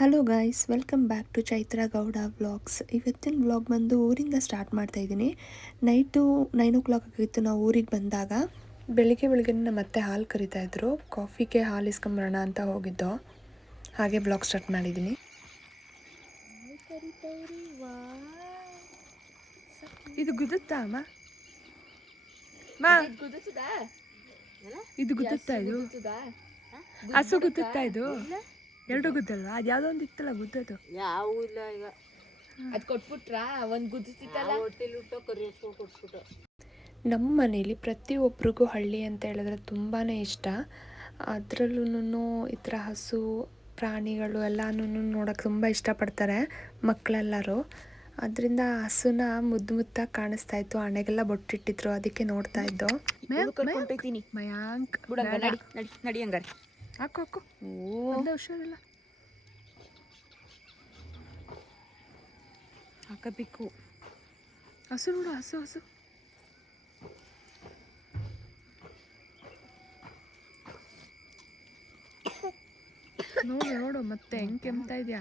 Hello guys, welcome back to Chaitra Gowda vlogs. ಇವತ್ತಿನ vlog ಬಂದು ಊರಿಂದ ಸ್ಟಾರ್ಟ್ ಮಾಡ್ತಾ ಇದ್ದೀನಿ. ನೈಟು 9 o'clock ಆಗಿತ್ತು ನಾವು ಊರಿಗೆ ಬಂದಾಗ. ಬೆಳಿಗ್ಗೆ ನಮ್ಮ ಅತ್ತೆ ಹಾಲು ಕರಿತಾಯಿದ್ರು. ಕಾಫಿಗೆ ಹಾಲು ಇಸ್ಕೊಂಬರೋಣ ಅಂತ ಹೋಗಿದ್ದೋ. ಹಾಗೆ ಬ್ಲಾಗ್ ಸ್ಟಾರ್ಟ್ ಮಾಡಿದ್ದೀನಿ. ಇದು ಗುದ್ದುತ್ತಾ ಅಮ್ಮ? ಇದು ಗುದ್ದುತ್ತಾ? ಇದು ಹಸು ಗುದ್ದುತ್ತಾ? ಇದು ಎರಡು ಗುದ್ದಲ್ವಾ? ಅದು ಯಾವುದೋ ಒಂದು ಇತ್ತಲ್ಲ ಗುದ್ದೋದು. ಯಾವ ಇಲ್ಲ ಈಗ ಅದು ಕೊಟ್ಬಿಟ್ರಾ ಒಂದು ಗುದ್ದಿತ್ತಲ್ಲ ಕೊಟ್ಬಿಟ್ಟು. ನಮ್ಮ ಮನೇಲಿ ಪ್ರತಿಯೊಬ್ಬರಿಗೂ ಹಳ್ಳಿ ಅಂತ ಹೇಳಿದ್ರೆ ತುಂಬಾ ಇಷ್ಟ. ಅದರಲ್ಲೂ ಈ ಥರ ಹಸು ಪ್ರಾಣಿಗಳು ಎಲ್ಲನೂ ನೋಡೋಕೆ ತುಂಬ ಇಷ್ಟಪಡ್ತಾರೆ ಮಕ್ಕಳೆಲ್ಲರೂ. ಅದರಿಂದ ಹಸುನ ಮುದ್ದಾಗಿ ಕಾಣಿಸ್ತಾ ಇತ್ತು. ಹಣೆಗೆಲ್ಲ ಬೊಟ್ಟಿಟ್ಟಿದ್ರು, ಅದಕ್ಕೆ ನೋಡ್ತಾ ಇದ್ದೋ. ಮಯಾಂಕ್ ನಡಿ ಹಂಗಾರೆ ಹಾಕು. ಹುಷಾರಿಲ್ಲ, ಹಾಕಬೇಕು. ಹಸು ನೋಡು, ಹಸು ನೋಡು ಮತ್ತೆ ಹೆಂಗೆ ಕೆಮ್ತಾ ಇದೆಯಾ.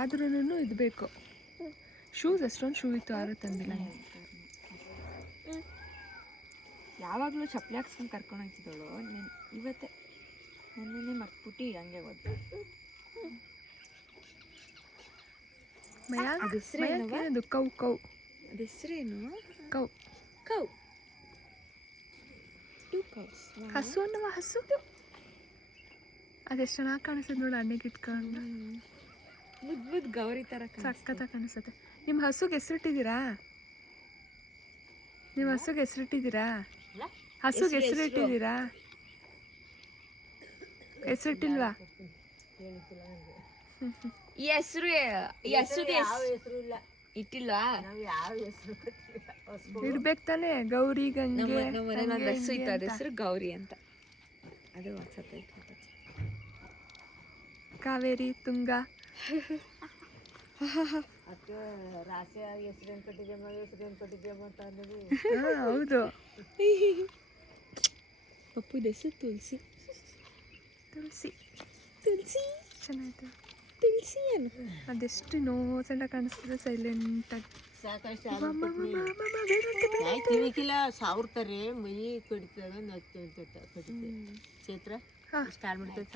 ಆದ್ರೂ ಇದು ಬೇಕು. ಶೂಸ್ ಎಷ್ಟೊಂದು ಶೂ ಇತ್ತು, ಆರು ತಂದಿಲ್ಲ. ಯಾವಾಗಲೂ ಚಪ್ಪಲಿ ಹಾಕ್ಸ್ಕೊಂಡು ಕರ್ಕೊಂಡು ಹೋಗ್ತಿದ್ದಳು. ಇವತ್ತೇ ನನ್ನೇ ಮರ್ತ್ಬಿಟ್ಟು ಹಂಗೆ ಹೋದ. ಹೆಸರೇನು? ಕೌ. ಅದು ಹೆಸರೇನು? ಕೌ. ಹಸು ಅನ್ನುವ ಹಸು. ಅದೆಷ್ಟು ಚೆನ್ನಾಗಿ ಕಾಣಿಸ್ತದೆ ನೋಡು, ಅಣ್ಣಗೆ ಇಟ್ಕೊಂಡು ಮುದ್ದು ಗೌರಿ ಥರ ಸಕ್ಕತ್ತಾಗಿ ಕಾಣಿಸುತ್ತೆ. ನಿಮ್ಮ ಹಸುಗೆ ಹೆಸರಿಟ್ಟಿದ್ದೀರಾ? ಹೆಸರಿಟ್ಟಿಲ್ವಾ? ಈ ಹೆಸರು ಇಟ್ಟಿಲ್ವಾ? ಇಡ್ಬೇಕು ತಾನೆ. ಗೌರಿ, ಗಂಗೆ. ನಮ್ಮ ಮನೇಲಿ ಒಂದು ಹಸು ಇತ್ತು, ಅದ ಹೆಸರು ಗೌರಿ ಅಂತ. ಅದು ಅನ್ಸತ್ತೆ. ಕಾವೇರಿ, ತುಂಗ. ಹೌದು. ಪಪ್ಪು ಹೆಸರು ತುಳಸಿ. ಚೆನ್ನಾಯ್ತು. ತುಳಸಿ ಏನು ಅದೆಷ್ಟು ನೋಸಂಡ ಕಾಣಿಸ್ತದೆ, ಸೈಲೆಂಟಾಗಿ. ಕಿವಿಕಿಲ್ಲ ಸಾವ್ರ್ತಾರೆ, ಮೈ ಕಡಿತದ ಕಡಿತದೆ. ಚೈತ್ರ ಸ್ಟಾರ್ಟ್ ಮಾಡ್ತದೆ.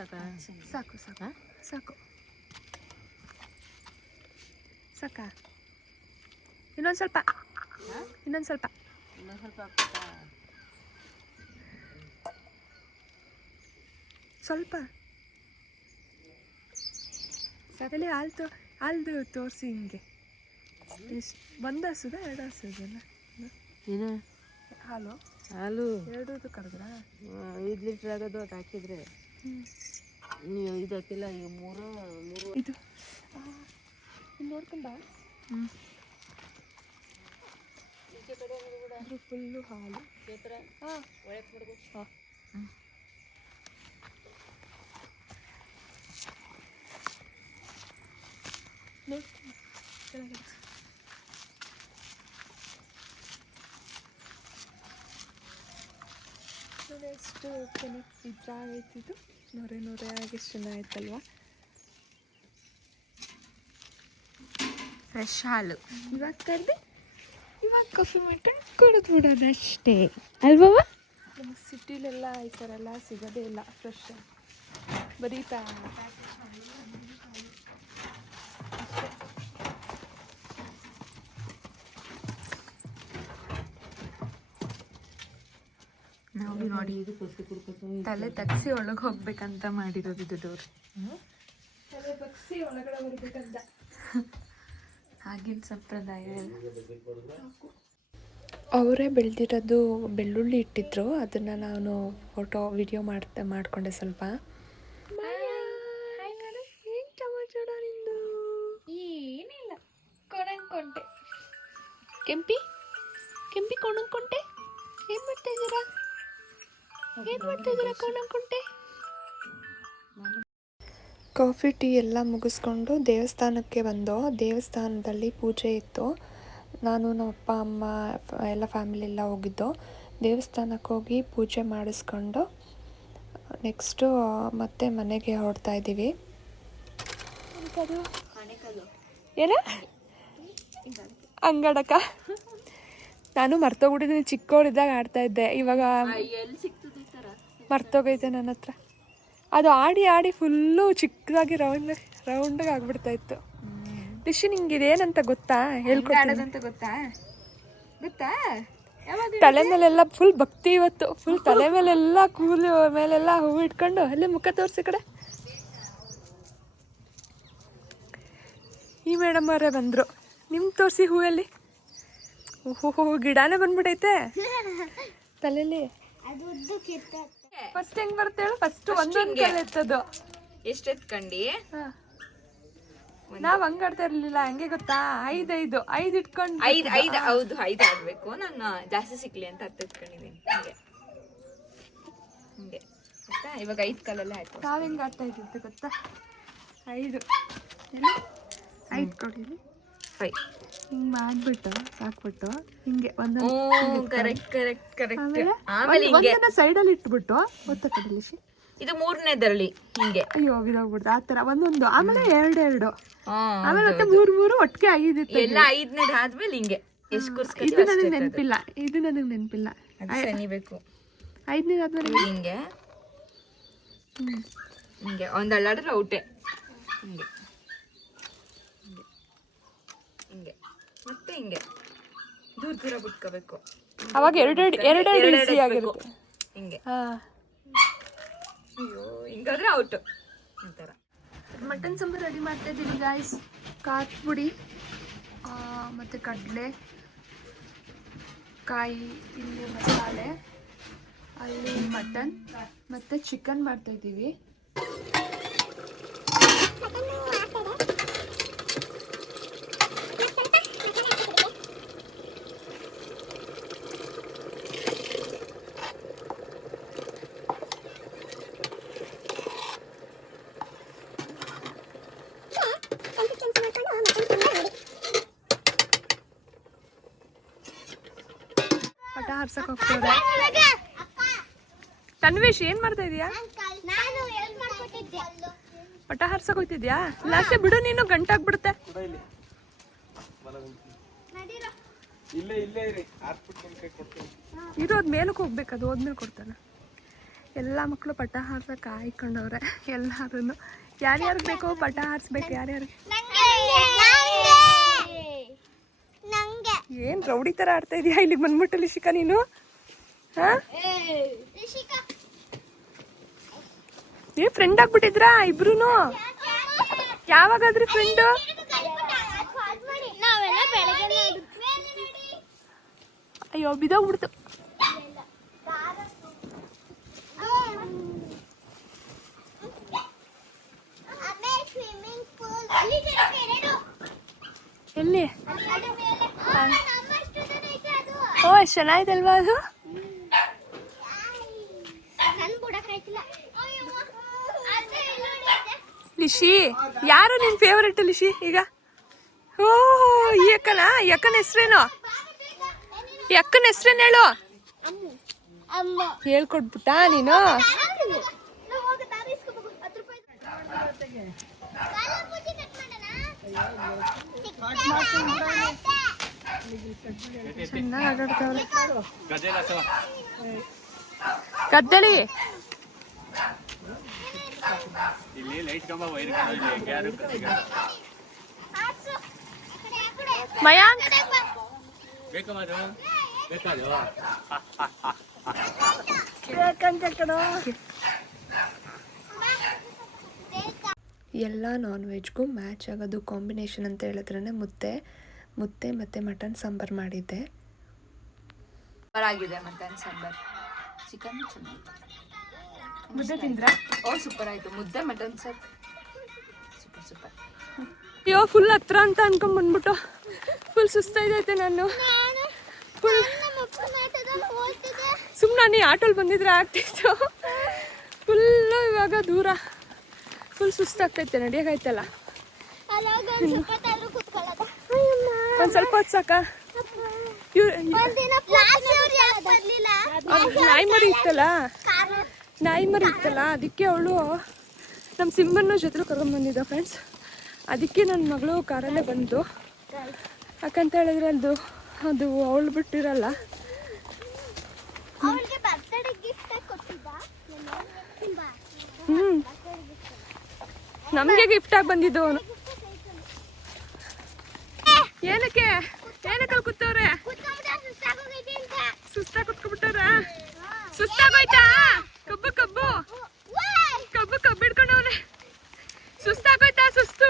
ಸಾಕು. ಇನ್ನೊಂದು ಸ್ವಲ್ಪ. ಸ್ವಲ್ಪ ಸಕಲೆ ಹಾಲ್ದು ತೋರಿಸಿ. ಹಿಂಗೆ ಒಂದು ಹಸುದ ಎರಡು ಹಸುದಲ್ಲ? ಏನು ಹಾಲು ಎರಡು ಕರೆದ್ರ 5 ಲೀಟ್ರ್ ಆಗೋದು. ಅದು ಹಾಕಿದ್ರೆ ನೀವು ಇದು ಹಾಕಿಲ್ಲ. ಈಗ ಮೂರು ಇದು ನೋಡ್ಕೊಂಡ ಫುಲ್ಲು ಹಾಲು. ಎಷ್ಟು ಇದಾಗೈತಿದು. ನೊರೆ ಆಗಿ ಎಷ್ಟು ಚೆನ್ನಾಗಿತ್ತಲ್ವ. ಫ್ರೆಶ್ ಹಾಲು ಇವಾಗ ಕರೆದು ಇವಾಗ ಕಾಫಿ ಮಾಡ್ಕೊಂಡು ಕುಡಿದು ಬಿಡೋದು ಅಷ್ಟೇ ಅಲ್ವವ? ನಮಗೆ ಸಿಟಿಲೆಲ್ಲ ಈ ಥರ ಎಲ್ಲ ಸಿಗೋದೇ ಇಲ್ಲ ಫ್ರೆಶ್. ಬರೀ ನಾವು ನೋಡಿ ತಲೆ ತಗ್ಸಿ ಒಳಗೆ ಹೋಗ್ಬೇಕಂತ ಮಾಡಿರೋದು. ಇದು ಡೋರ್ ತಲೆ ಬಗ್ಸಿ ಒಳಗಡೆ ಬರ್ಬೇಕಂತ ಆಗಿನ ಸಂಪ್ರದಾಯ. ಅವರೇ ಬೆಳೆದಿರೋದು ಬೆಳ್ಳುಳ್ಳಿ ಇಟ್ಟಿದ್ರು, ಅದನ್ನು ನಾನು ವಿಡಿಯೋ ಮಾಡಿಕೊಂಡೆ ಸ್ವಲ್ಪ. ಏನು ಸಮಾಚಾರ ನಿಂದು? ಏನಿಲ್ಲ, ಕೊಣಂಕೊಂಡೆ. ಕೆಂಪಿ ಕೊಣಂಕೊಂಡೆ. ಏನು ಮಾಡ್ತಾ ಇದ್ದೀರಾ ಕೊಣಂಕೊಂಡೆ? ಕಾಫಿ ಟೀ ಎಲ್ಲ ಮುಗಿಸ್ಕೊಂಡು ದೇವಸ್ಥಾನಕ್ಕೆ ಬಂದೋ. ದೇವಸ್ಥಾನದಲ್ಲಿ ಪೂಜೆ ಇತ್ತು. ನಾನು ನಮ್ಮ ಅಪ್ಪ ಅಮ್ಮ ಎಲ್ಲ ಫ್ಯಾಮಿಲಿ ಎಲ್ಲ ಹೋಗಿದ್ದೋ. ದೇವಸ್ಥಾನಕ್ಕೆ ಹೋಗಿ ಪೂಜೆ ಮಾಡಿಸ್ಕೊಂಡು ನೆಕ್ಸ್ಟು ಮತ್ತೆ ಮನೆಗೆ ಹೊರಡ್ತಾ ಇದ್ದೀವಿ. ಏನ ಅಂಗಡಕ ನಾನು ಮರ್ತೋಗ್ಬಿಟ್ಟಿದ್ದೀನಿ. ಚಿಕ್ಕವಳಿದ್ದಾಗ ಆಡ್ತಾ ಇದ್ದೆ, ಇವಾಗ ಮರ್ತೋಗೈತೆ ನನ್ನ ಹತ್ರ. ಅದು ಆಡಿ ಆಡಿ ಫುಲ್ಲು ಚಿಕ್ಕದಾಗಿ ರೌಂಡಾಗಿ ಆಗ್ಬಿಡ್ತಾ ಇತ್ತು. ರಿಷಿ ನಿಂಗೆ ಇದೇನಂತ ಗೊತ್ತಾ? ಹೇಳ್ಕೊಡ್ತೀನಿ. ಗೊತ್ತಾ? ತಲೆ ಮೇಲೆಲ್ಲ ಫುಲ್ ಭಕ್ತಿ ಇವತ್ತು. ಫುಲ್ ತಲೆ ಮೇಲೆಲ್ಲ ಕೂದಲು ಮೇಲೆಲ್ಲ ಹೂವು ಇಟ್ಕೊಂಡು ಅಲ್ಲೇ ಮುಖ ತೋರಿಸಿ ಕಡೆ. ಈ ಮೇಡಮ್ ಅವರೇ ಬಂದರು. ನಿಮ್ಗೆ ತೋರಿಸಿ ಹೂವಲ್ಲಿ. ಓಹೋ ಗಿಡನೇ ಬಂದ್ಬಿಟ್ಟೈತೆ ತಲೆಯಲ್ಲಿ. ಫಸ್ಟ್ ಹೆಂಗ್ ಬರುತ್ತೆ ಹೇಳು? ಫಸ್ಟ್ ಒಂದೊಂದು ಎತ್ತದು. ಎಷ್ಟು ಎತ್ಕೊಂಡಿ? ನಾವ್ ಹಂಗ್ ಆಡ್ತಾ ಇರ್ಲಿಲ್ಲ. ಹಂಗೆ ಗೊತ್ತಾ, ಐದು ಇಟ್ಕೊಂಡು ಹೌದು 5 ಆಡ್ಬೇಕು. ನಾನು ಜಾಸ್ತಿ ಸಿಕ್ಲಿ ಅಂತ 10 ಎತ್ಕೊಂಡಿದ್ದೀನಿ. ಹಿಂಗೆ ಗೊತ್ತಾ? ಇವಾಗ 5 ಕಾಲಲ್ಲೇ ಆಯ್ತು. ನಾವ್ ಹೆಂಗ್ ಆಡ್ತಾ ಇದ್ದಿದ್ದು ಗೊತ್ತಾ? 5 ಕೊಡಿಲಿ 5 ಹಿಂಗ್ ಮಾಡ್ಬಿಟ್ಟು ಹಾಕ್ಬಿಟ್ಟು ಹಿಂಗೆ ಒಂದೊಂದು ಸೈಡಲ್ಲಿ ಇಟ್ಬಿಟ್ಟು ಒತ್ತ ಕಡಿಲಿ. ಇದು 3ನೇದರಲ್ಲಿ ಹಿಂಗೆ. ಅಯ್ಯೋ ಬಿದೋಗ್ಬಿಡ್ತು ಆ ತರ ಒಂದೊಂದು. ಆಮೇಲೆ 2 ಆಮೇಲೆ ಮತ್ತೆ 3 ಒಟ್ಟಿಗೆ 5 ಇತ್ತು. ಎಲ್ಲ 5ನೇದು ಆದ್ಮೇಲೆ ಹಿಂಗೆ ಎಷ್ಟು ಕೂರ್ಸ್ಕೊಂಡು. ಇದು ನನಗೆ ನೆನಪಿಲ್ಲ. ಸನಿಬೇಕು 5ನೇದು ಆದ್ಮೇಲೆ ಹಿಂಗೆ ಹಿಂಗೆ ಒಂದಳ್ಳಾಡ್ರೆ ಔಟೆ. ಹಿಂಗೆ ಹಿಂಗೆ ಮತ್ತೆ ಹಿಂಗೆ ದೂರ ಬಿಟ್ಕೋಬೇಕು. ಅವಾಗ ಎರಡು ಈಸಿ ಆಗಿರುತ್ತೆ. ಹಿಂಗೆ ಅಯ್ಯೋ ಹಿಂಗಾದ್ರೆ ಔಟ್. ಒಂಥರ ಮಟನ್ ಸಾಂಬಾರು ರೆಡಿ ಮಾಡ್ತಾ ಇದ್ದೀವಿ ಗಾಯ್ಸ್. ಖಾರದ ಪುಡಿ ಮತ್ತು ಕಡಲೆ ಕಾಯಿ, ಇಲ್ಲಿ ಮಸಾಲೆ, ಅಲ್ಲಿ ಮಟನ್ ಮತ್ತು ಚಿಕನ್ ಮಾಡ್ತಾ ಇದ್ದೀವಿ. ಪಟ ಹಾರ್ಸಕ್ ಹೋಗ್ತವ್ರೆ. ತನ್ವೇಶ್ ಏನ್ ಮಾಡ್ತಾ ಇದೀಯಾ? ಪಟ ಹಾರ್ಸಕ್ ಹೋಗ್ತಿದ್ಯಾ? ಲಾಸ್ಟ್ ಬಿಡು, ನೀನು ಗಂಟಾಗ್ಬಿಡುತ್ತೆ. ಇರೋದ್ ಮೇಲಕ್ಕೆ ಹೋಗ್ಬೇಕು, ಅದು ಹೋದ್ಮೇಲೆ ಕೊಡ್ತಾನೆ. ಎಲ್ಲ ಮಕ್ಕಳು ಪಟ ಹಾರ್ಸಕ್ ಕಾಯ್ಕೊಂಡವ್ರೆ. ಎಲ್ಲಾರು ಯಾರ್ಯಾರಿಗೆ ಬೇಕೋ ಪಟ ಹಾರಿಸ್ಬೇಕು. ಯಾರ್ಯಾರಿಗೆ ಏನ್ ರೌಡಿ ತರ ಆಡ್ತಾ ಇದೀಯಾ? ಇಲ್ಲಿಗೆ ಬಂದ್ಬಿಟ್ಟು ಲಿಶಿಕಾ ನೀನು. ಫ್ರೆಂಡ್ ಆಗ್ಬಿಟ್ಟಿದ್ರಾ ಇಬ್ರುನು? ಯಾವಾಗಾದ್ರಿ ಫ್ರೆಂಡ್? ಅಯ್ಯೋ ಬಿದೋಗ್ಬಿಡ್ತು. ಎಲ್ಲಿ? ಓ ಚೆನ್ನಾಗಿದೆ ಅಲ್ವಾ ಅದು? ಲಿಶಿ ಯಾರು ನಿನ್ ಫೇವರೆಟ್ ಲಿಶಿ ಈಗ? ಓ ಈ ಅಕ್ಕನ ಹೆಸ್ರೇನು? ಈ ಅಕ್ಕನ ಹೆಸ್ರೇನು ಹೇಳು? ಹೇಳ್ಕೊಡ್ಬಿಟ್ಟ ನೀನು? ಚೆನ್ನಾಗಿ ಆಟಾಡ್ತಾವ್ರೆ ಗದ್ದಲಿ. ಮಯಾಂಕ್ ಎಲ್ಲ ನಾನ್ ವೆಜ್ಗೂ ಮ್ಯಾಚ್ ಆಗೋದು ಕಾಂಬಿನೇಷನ್ ಅಂತ ಹೇಳಿದ್ರೆ ಮುದ್ದೆ ಮತ್ತು ಮಟನ್ ಸಾಂಬಾರು ಮಾಡಿದ್ದೆ. ಆಗಿದೆ ಮಟನ್ ಸಾಂಬಾರ್. ಚಿಕನ್ ಚೆನ್ನಾಗಿತ್ತು. ಮುದ್ದೆ ತಿಂದ್ರಾ? ಓ ಸೂಪರ್ ಆಯಿತು. ಮುದ್ದೆ ಮಟನ್ ಸಾರ್ ಸೂಪರ್. ಅಯ್ಯೋ ಫುಲ್ ಹತ್ರ ಅಂತ ಅನ್ಕೊಂಡ್ಬಂದ್ಬಿಟ್ಟು ಫುಲ್ ಸುಸ್ತಾಯ್ತೈತೆ. ನಾನು ಫುಲ್ ಸುಮ್ಮನೆ ನೀ ಆಟೋಲ್ಲಿ ಬಂದಿದ್ರೆ ಆಗ್ತಿತ್ತು. ಫುಲ್ಲು ಇವಾಗ ದೂರ ಫುಲ್ ಸುಸ್ತಾಗ್ತೈತೆ. ನಡೆಯೋಕಾಯ್ತಲ್ಲ ಒಂದು ಸ್ವಲ್ಪ ಹೊತ್ತು ಸಾಕ. ನಾಯಿ ಮರಿ ಇತ್ತಲ್ಲ ಅದಕ್ಕೆ ಅವಳು ನಮ್ಮ ಸಿಂಹನ ಜೊತೆ ಕರ್ಕೊಂಡ್ಬಂದಿದ್ದ ಫ್ರೆಂಡ್ಸ್. ಅದಕ್ಕೆ ನನ್ನ ಮಗಳು ಕಾರಲ್ಲೇ ಬಂದು, ಯಾಕಂತ ಹೇಳಿದ್ರೆ ಅದು ಅವಳು ಬಿಟ್ಟಿರಲ್ಲ. ನಮಗೆ ಗಿಫ್ಟ್ ಆಗಿ ಬಂದಿದ್ದು ಅವನು. ಏನಕ್ಕೆ ಕೂತವ್ರೆ? ಸುಸ್ತಾಗಿ ಕುತ್ಕೊಬಿಟ್ಟವ್ರ? ಸುಸ್ತಾಗೋಯ್ತಾ? ಕಬ್ಬು ಹಿಡ್ಕೊಂಡವ್ರೆ. ಸುಸ್ತಾಗೋಯ್ತಾ? ಸುಸ್ತು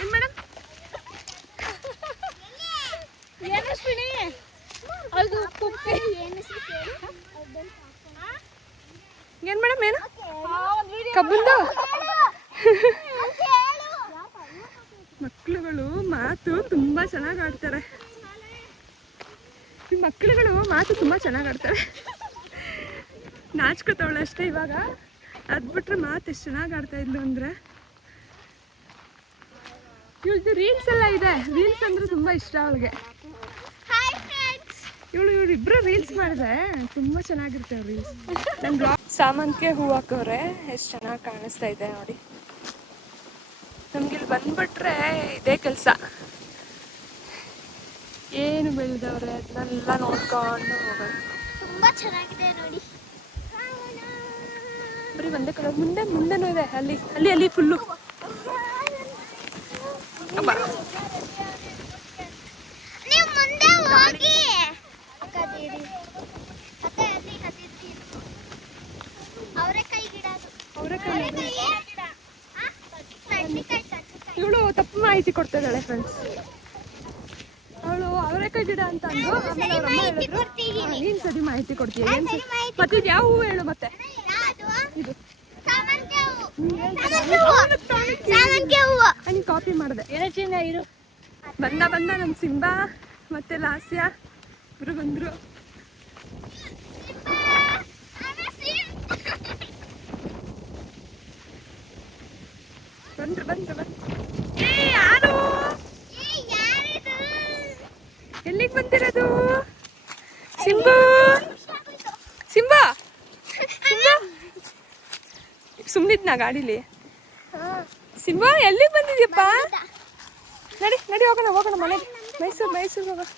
ಏನ್ ಮೇಡಮ್? ಏನ್ ಮೇಡಮ್? ಏನು ಕಬ್ಬಂದು? ಮಕ್ಕಳುಗಳು ಮಾತು ತುಂಬಾ ಚೆನ್ನಾಗಿ ಆಡ್ತಾರೆ. ಈ ಮಕ್ಕಳುಗಳು ಮಾತು ತುಂಬಾ ಚೆನ್ನಾಗಿ ಆಡ್ತಾರೆ. ನಾಚ್ಕೋತಾವಳೆ ಅಷ್ಟೇ ಇವಾಗ. ಅದ್ ಬಿಟ್ರೆ ಮಾತು ಎಷ್ಟು ಚೆನ್ನಾಗಿ ಆಡ್ತಾ ಇದ್ಲು ಅಂದ್ರೆ. ಇವಳ್ದು ರೀಲ್ಸ್ ಎಲ್ಲ ಇದೆ. ರೀಲ್ಸ್ ಅಂದ್ರೆ ತುಂಬಾ ಇಷ್ಟ ಅವಳಿಗೆ. ಇವಳು ಇಬ್ರು ರೀಲ್ಸ್ ಮಾಡಿದೆ, ತುಂಬಾ ಚೆನ್ನಾಗಿರ್ತೇವೆ ರೀಲ್ಸ್. ನನ್ನ ಬ್ಲಾಗ್ ಸಾಮಂತಿಗೆ ಹೂ ಹಾಕವ್ರೆ, ಎಷ್ಟು ಚೆನ್ನಾಗಿ ಕಾಣಿಸ್ತಾ ಇದೆ ನೋಡಿ. ನಮ್ಗೆ ಇಲ್ಲಿ ಬಂದ್ಬಿಟ್ರೆ ಇದೇ ಕೆಲಸ. ಏನು ಬೆಳೆದವ್ರೆ ಅದನ್ನೆಲ್ಲ ನೋಡ್ಕೊಂಡು ಹೋಗೋದು. ತುಂಬಾ ಚೆನ್ನಾಗಿದೆ ನೋಡಿ. ಬರೀ ಒಂದೇ ಕಡೆ ಮುಂದೆನೂ ಇದೆ. ಅಲ್ಲಿ ಫುಲ್ಲು. ನೀವು ಮುಂದೆ ಹೋಗಿ. ಇವಳು ತಪ್ಪು ಮಾಹಿತಿ ಕೊಡ್ತಾ ಇದ್ದಾಳೆ ಫ್ರೆಂಡ್ಸ್. ಅವಳು ಅವರೆಕಾಯಿ ಗಿಡ ಅಂತ ಅಂದು, ಆಮೇಲೆ ಅವ್ರ ಅಮ್ಮ ಹೇಳಿದ್ರು ನೀನ್ ಸರಿ ಮಾಹಿತಿ ಕೊಡ್ತೀಯ. ಮತ್ತೆ ಇದು ಯಾವ ಹೂವು ಹೇಳು? ಮತ್ತೆ ಇದು ನೀನ್ ಕಾಪಿ ಮಾಡಿದೆ. ಬಂದ ನಮ್ ಸಿಂಬಾ ಮತ್ತೆ ಲಾಸ್ಯ ಇಬ್ರು ಬಂದ್ರು. ಬಂದ್ರು. ಯಾರು? ಎಲ್ಲಿಗೆ ಬಂದಿರೋದು? ಸಿಂಬಾ ಸುಮ್ನಿದ್ನಾ ಗಾಡಿಲಿ? ಸಿಂಬಾ ಎಲ್ಲಿಗೆ ಬಂದಿದ್ಯಪ್ಪ? ನಡಿ ಹೋಗೋಣ ಮನೆಗೆ. ಮೈಸೂರು ಹೋಗೋಣ.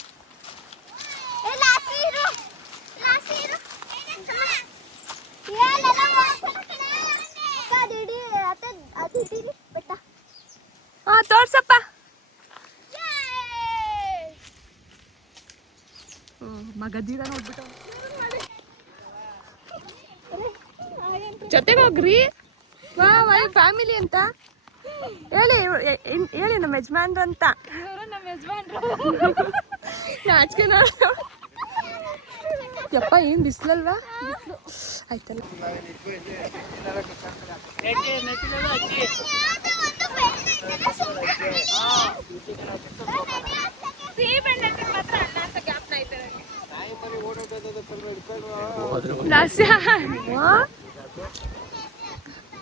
ತೋರ್ಸಪ್ಪ. ಮಗದೀರ ನೋಡ್ಬಿಟ್ಟು ಜೊತೆಗೆ ಹೋಗ್ರಿ. ವಾ ಫ್ಯಾಮಿಲಿ ಅಂತ ಹೇಳಿ ನಮ್ಮ ಯಜಮಾನ್ರು ಅಂತ. ನಾಚಿಕೆ ಯಪ್ಪ, ಏನ್ ಬಿಸ್ಲಲ್ವಾ? ಆಯ್ತಲ್ಲ.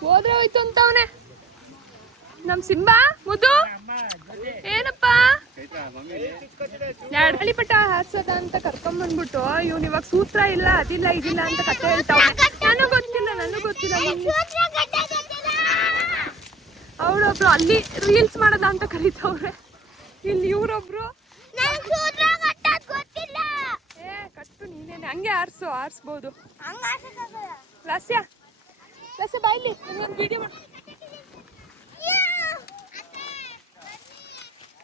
ಹೋದ್ರೆ ಹೋಯ್ತು ಅಂತ ಅವನೇ ನಮ್ ಸಿಂಬಾ. ಮುದ್ದು ಏನಪ್ಪ ಗಾಳಿಪಟ ಹಾರ್ಸೋದ ಅಂತ ಕರ್ಕೊಂಡ್ ಬಂದ್ಬಿಟ್ಟು ಇವ್ನು ಇವಾಗ ಸೂತ್ರ ಇಲ್ಲ ಅದಿಲ್ಲ ಇದಿಲ್ಲ ಅಂತ ಕತೆ ಹೇಳ್ತಾವ. ನನಗ್ ಗೊತ್ತಿಲ್ಲ. ಅವಳೊಬ್ಳು ಅಲ್ಲಿ ರೀಲ್ಸ್ ಮಾಡೋದ ಅಂತ ಕರೀತಾವ್ರೆ. ಇಲ್ಲಿ ಇವ್ರೊಬ್ರು ಕಟ್ಟು ನೀನೇನೆ ಹಂಗೆ ಆರ್ಸ್ಬೋದು. ಲಾಸ್ಯ ಬಾಯ್ಲಿ ವಿಡಿಯೋ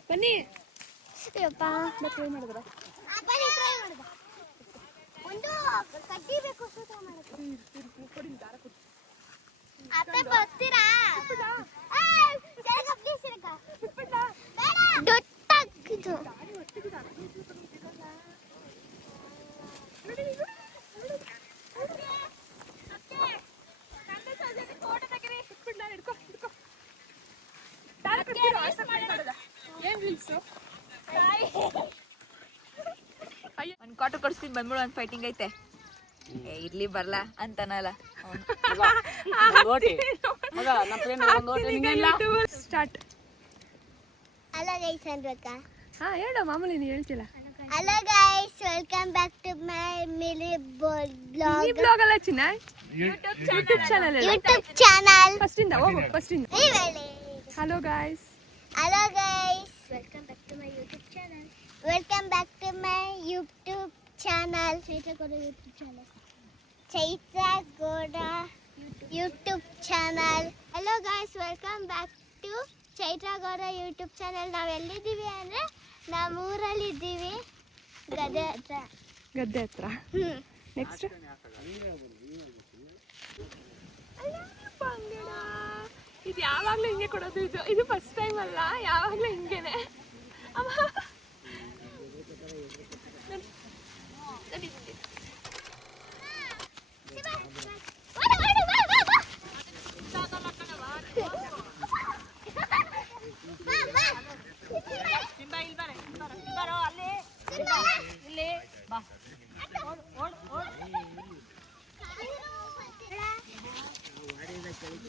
ಬನ್ನಿ. ಮಾಡಿದ್ರ ಒಂದ್ ಕಾಟು ಕೊಡಿಸ್ತೀನಿ ಬಂದ್ಬಿಡು. ಒಂದ್ ಫೈಟಿಂಗ್ ಐತೆ. ಇರ್ಲಿ ಬರ್ಲಾ ಅಂತಾನಲ್ಲ. ಸ್ಟಾರ್ಟ್. ಅಲ್ಲ ಗೈಸ್ ಅನ್ಬೇಕಾ? ಹೇಳು ಮಾಮೂಲಿ, ನೀ ಹೇಳ್ತಿಲ್ಲ. Hello guys, welcome back to my mini blog. Blog ಅಲ್ಲ ಚಿನ್ನ, YouTube channel. YouTube channel first ಇಂದ ಹೋಗು, ಫಸ್ಟ್ ಇಂದ. Hello guys, hello guys, welcome back to my YouTube channel. Welcome back to my YouTube channel. ಚೈತ್ರಗೌಡ YouTube channel. Hello guys, welcome back to ಚೈತ್ರಗೌಡ YouTube channel. ನಾವು ಎಲ್ಲಿದ್ದೀವಿ ಅಂದರೆ ನಮ್ಮೂರಲ್ಲಿದ್ದೀವಿ, ಗದೆ ಹತ್ರ. ಗದ್ದೆ ಹತ್ರ. Next ಇದು ಯಾವಾಗಲೂ ಹಿಂಗೆ ಕೊಡೋದು. ಇದು ಫಸ್ಟ್ ಟೈಮ್ ಅಲ್ಲ, ಯಾವಾಗಲೂ ಹಿಂಗೇನೆ.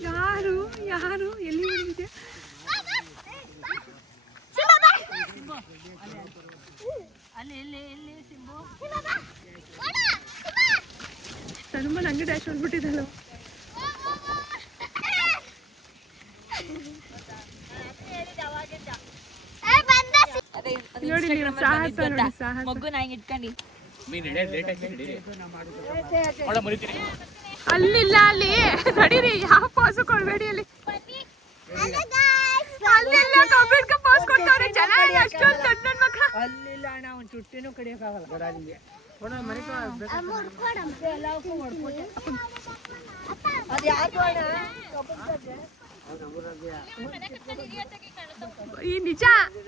ಯಾರು ಯಾರು ಎಲ್ಲಿ ಬಂದಿದೆ? ಹನುಮಾನ್ ಹಂಗೆ ಡ್ಯಾಶ್ ಹೊಡ್ಬಿಟ್ಟಿದ್ದಲ್ಲ. ನೋಡಿ ನೀವು ಸಾಹಸ ನೋಡಿ, ಸಾಹಸ. ಮಗುನ ಹಿಂಗೆ ಇಟ್ಕೊಂಡು ಅಲ್ಲಿಲ್ಲ, ಅಲ್ಲಿ ನಡೀರಿ, ಯಾವ ಪಾಸು ಕೊಡ್ಬೇಡಿ. ಅಲ್ಲಿ ಅಲ್ಲೆಲ್ಲ ಕಂಪ್ಲೀಟ್ ಪಾಸ್ ಕೊಡ್ತಾವ್ರೆ ಜನ. ಅಷ್ಟೊಂದು ದೊಡ್ಡ ನನ್ನ ಮಕ್ಕಳ ಅಲ್ಲಿಲ್ಲ ಅಣ್ಣ, ಒಂದು ಚುಟ್ಟಿನೂ ಕಡಿಯೋಕ್ಕಾಗಲ್ಲ ಗರಾಜಿಗೆ. ಅದು ಯಾರು ಅಣ್ಣ? ಈ ನಿಜ,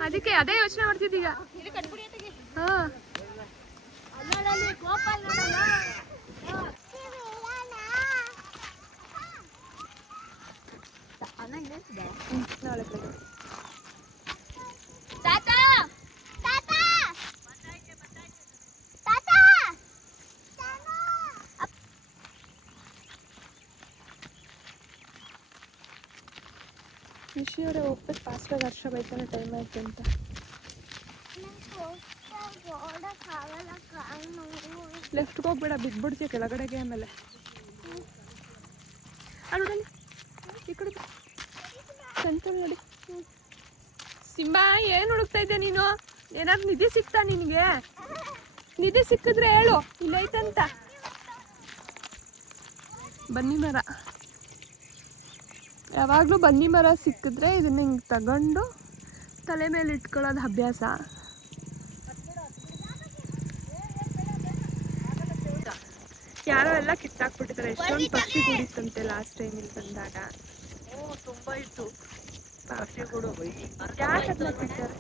ಅದಕ್ಕೆ ಅದೇ ಯೋಚನೆ ಮಾಡ್ತಿದ್ದೀಗ. ಹಾ, ನಿಶಿಯವರೇ ಹೋಗ್ಬೇಕು ಫಾಸ್ಟಾಗಿ. ಹರ್ಷ ಬೈತಾನೆ ಟೈಮ್ ಆಯ್ತು ಅಂತ. ಲೆಫ್ಟ್ಗೆ ಹೋಗ್ಬೇಡ, ಬಿದ್ಬಿಡ್ತೀಯ ಕೆಳಗಡೆಗೆ. ಆಮೇಲೆ ಅಲ್ಲಿ ಈ ಕಡೆ ಸೆಂಟ್ರಲ್ ನೋಡಿ. ಸಿಂಬಾ, ಏನು ಹುಡುಕ್ತಾ ಇದ್ದೆ ನೀನು? ಏನಾದ್ರು ನಿಧಿ ಸಿಕ್ತಾ ನಿನಗೆ? ನಿಧಿ ಸಿಕ್ಕಿದ್ರೆ ಹೇಳು, ಇಲ್ಲೈತಂತ. ಬನ್ನಿ ಮರ, ಯಾವಾಗಲೂ ಬನ್ನಿ ಮರ ಸಿಕ್ಕಿದ್ರೆ ಇದನ್ನ ಹಿಂಗೆ ತಗೊಂಡು ತಲೆ ಮೇಲೆ ಇಟ್ಕೊಳ್ಳೋದು ಅಭ್ಯಾಸ. ಯಾರೋ ಎಲ್ಲ ಕಿತ್ತಾಕ್ಬಿಟ್ಟಿದ್ದಾರೆ. ಎಷ್ಟೊಂದು ಪಕ್ಷಿ ಕೂಡಿತ್ತಂತೆ ಲಾಸ್ಟ್ ಟೈಮ್ ಇಲ್ಲಿ ಬಂದಾಗ. ತುಂಬ ಇತ್ತು ಪಕ್ಷಿ ಕೊಡು. ಯಾಕೆ ಅದನ್ನ ಬಿಟ್ಟಾರೆ?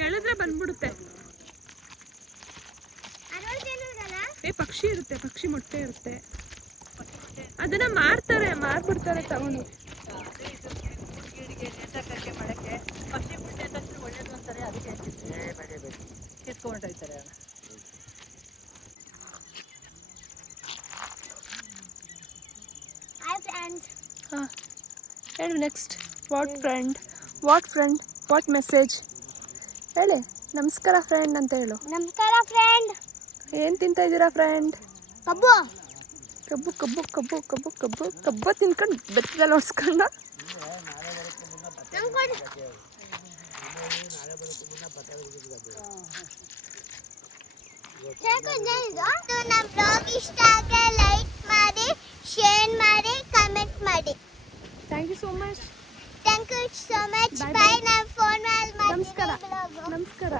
ಹೇಳಿದ್ರೆ ಬಂದ್ಬಿಡುತ್ತೆ. ಪಕ್ಷಿ ಇರುತ್ತೆ, ಪಕ್ಷಿ ಮೊಟ್ಟೆ ಇರುತ್ತೆ, ಅದನ್ನ ಮಾರ್ಬಿಡ್ತಾರೆ ತಗೊಂಡು. ಪಕ್ಷಿ ಮುಟ್ಟೆ ತಕ್ಷಣ ಒಳ್ಳೇದು ಅಂತಾರೆ, ಅದಕ್ಕೆ ಕಿತ್ಕೊಂಡೋಗ್ತಾರೆ. ಹಾಂ, ಹೇಳು next. What friend, what message ಹೇಳಿ. ನಮಸ್ಕಾರ ಫ್ರೆಂಡ್ ಅಂತ ಹೇಳು. ನಮಸ್ಕಾರ ಫ್ರೆಂಡ್. ಏನು ತಿಂತಾ ಇದ್ದೀರಾ ಫ್ರೆಂಡ್? ಕಬ್ಬು ಕಬ್ಬು ಕಬ್ಬು ಕಬ್ಬು ಕಬ್ಬು ಕಬ್ಬು ಕಬ್ಬು ತಿನ್ಕೊಂಡು ಬೆತ್ತದಲ್ಲಿ ಹೊಡ್ಸ್ಕೊಂಡು. ನಮ್ಮ ಬ್ಲಾಗ್ ಇಷ್ಟ ಆದರೆ ಲೈಕ್ ಮಾಡಿ, ಶೇರ್ ಮಾಡಿ, ಕಮೆಂಟ್ ಮಾಡಿ. Thank you so much. Thank you so much. Bye. ನಮ್ಮ ಫೋನ್ ಮೇಲೆ ನಮಸ್ಕಾರ. ನಮಸ್ಕಾರ.